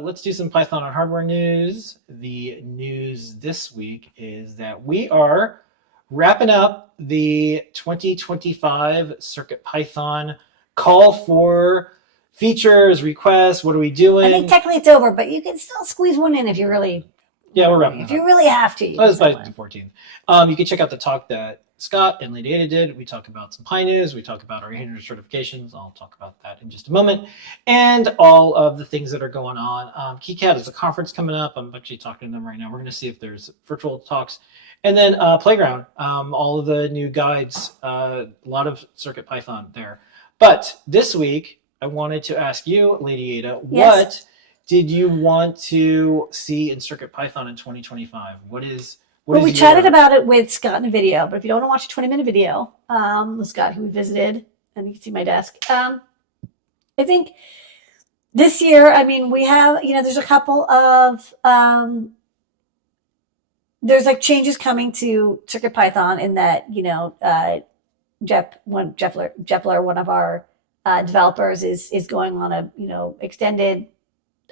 Let's do some Python on hardware news. The news this week is that we are wrapping up the 2025 CircuitPython call for features, requests. What are we doing? I think technically it's over, but you can still squeeze one in if you really. Yeah, we're wrapping If it you up. really have to. That was by the 14th. You can check out the talk that Scott and Ladyada did. We talk about some Pi news. We talk about our 800 certifications. I'll talk about that in just a moment. And all of the things that are going on. KiCad is a conference coming up. I'm actually talking to them right now. We're going to see if there's virtual talks. And then Playground, all of the new guides, a lot of CircuitPython there. But this week, I wanted to ask you, Ladyada, what did you want to see in CircuitPython in 2025? Well, we chatted about it with Scott in a video, but if you don't want to watch a 20-minute video, with Scott, who we visited, and you can see my desk. I think this year, I mean, we have, there's a couple of, there's like changes coming to CircuitPython in that, Jeffler, one of our developers, is going on a, extended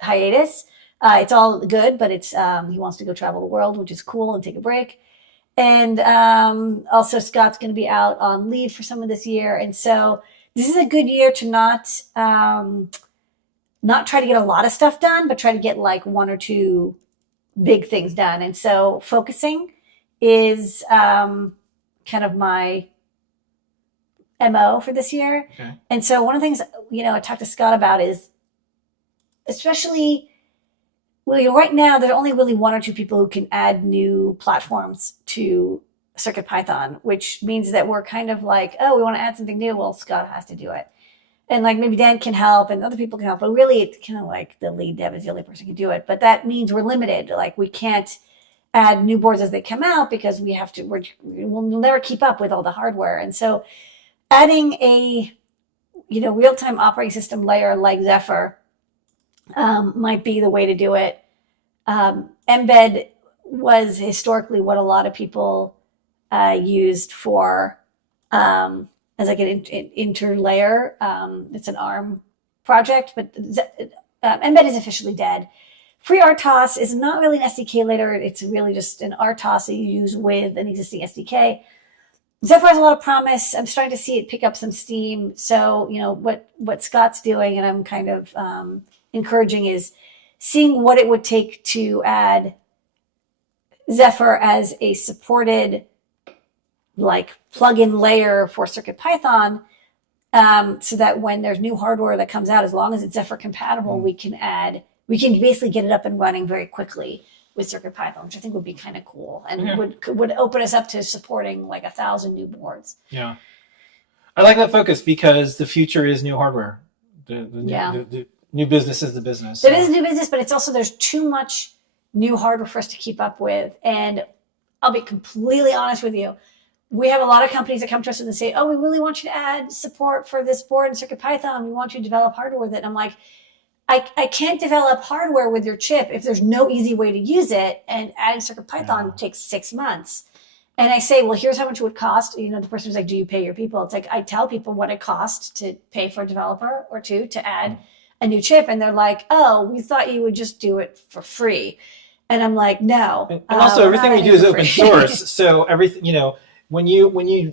hiatus. It's all good, but it's he wants to go travel the world, which is cool, and take a break. And also Scott's going to be out on leave for some of this year, and so this is a good year to not try to get a lot of stuff done, but try to get like one or two big things done. And so focusing is kind of my MO for this year. Okay. And so one of the things I talked to Scott about is, especially, right now there's only really one or two people who can add new platforms to CircuitPython, which means that we're kind of like, oh, we want to add something new. Well, Scott has to do it. And like maybe Dan can help and other people can help, but really it's kind of like the lead dev is the only person who can do it. But that means we're limited. Like we can't add new boards as they come out because we'll never keep up with all the hardware. And so adding a, real-time operating system layer like Zephyr might be the way to do it. Embed was historically what a lot of people used for as like an interlayer. It's an ARM project, but Embed is officially dead. FreeRTOS is not really an SDK layer. It's really just an RTOS that you use with an existing SDK. Zephyr has a lot of promise. I'm starting to see it pick up some steam. So, what Scott's doing, and I'm kind of encouraging, is seeing what it would take to add Zephyr as a supported like plugin layer for CircuitPython, so that when there's new hardware that comes out, as long as it's Zephyr compatible, we can basically get it up and running very quickly with CircuitPython, which I think would be kind of cool and would open us up to supporting like 1,000 new boards. Yeah, I like that focus because the future is new hardware. The new business is the business. So. It is new business, but it's also there's too much new hardware for us to keep up with. And I'll be completely honest with you. We have a lot of companies that come to us and they say, oh, we really want you to add support for this board in CircuitPython. We want you to develop hardware with it. And I'm like, I can't develop hardware with your chip if there's no easy way to use it. And adding CircuitPython takes 6 months. And I say, well, here's how much it would cost. The person's like, do you pay your people? It's like, I tell people what it costs to pay for a developer or two to add a new chip. And they're like, oh, we thought you would just do it for free. And I'm like, no. And also everything we do is open source. So everything, when you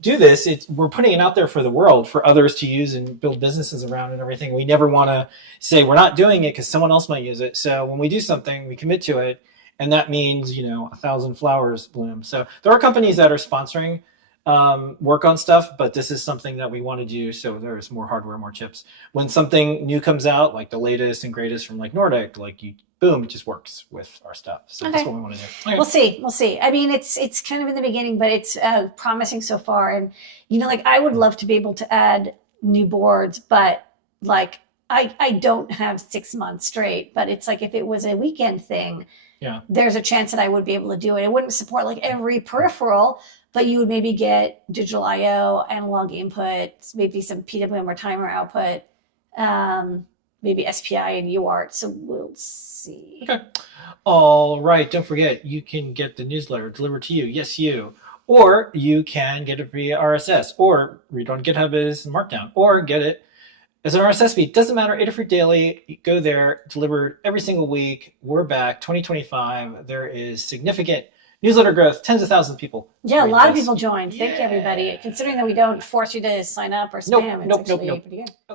do this, we're putting it out there for the world, for others to use and build businesses around and everything. We never want to say we're not doing it because someone else might use it. So when we do something, we commit to it, and that means 1,000 flowers bloom. So there are companies that are sponsoring work on stuff, but this is something that we want to do. So there's more hardware, more chips. When something new comes out, like the latest and greatest from like Nordic, boom, it just works with our stuff. So that's what we want to do. Okay. We'll see. I mean, it's kind of in the beginning, but it's promising so far. And, I would love to be able to add new boards, but like, I don't have 6 months straight, but it's like, if it was a weekend thing, there's a chance that I would be able to do it. It wouldn't support like every peripheral, but you would maybe get digital I/O, analog input, maybe some PWM or timer output, maybe SPI and UART. So we'll see. Okay. All right. Don't forget, you can get the newsletter delivered to you. Yes, you. Or you can get it via RSS, or read on GitHub as Markdown, or get it as an RSS feed. Doesn't matter. Adafruit Daily, you go there, delivered every single week. We're back. 2025. There is significant newsletter growth. Tens of thousands of people. Yeah, a lot of people joined. Thank you, everybody. Considering that we don't force you to sign up or spam, it's actually pretty good. Okay.